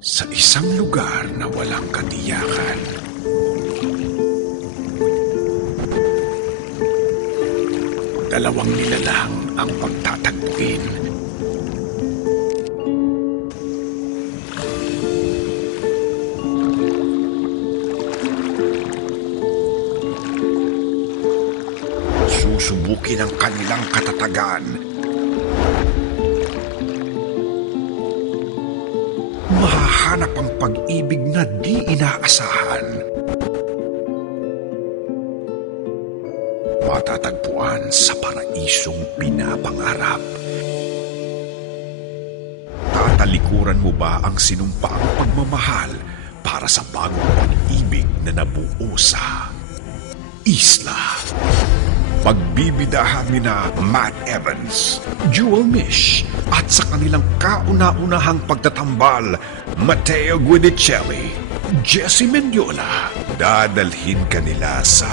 Sa isang lugar na walang katiyakan, dalawang nilalang ang pagtatagpuin. Susubukin ang kanilang katatagan. Mahahanap ang pag-ibig na di inaasahan. Matatagpuan sa paraisong pinapangarap. Tatalikuran mo ba ang sinumpaang pagmamahal para sa bagong pag-ibig na nabuo sa Isla? Pagbibidahan ni na Matt Evans, Jewel Mish, at sa kanilang kauna-unahang pagtatambal, Matteo Guidicelli, Jesse Mendiola, dadalhin kanila sa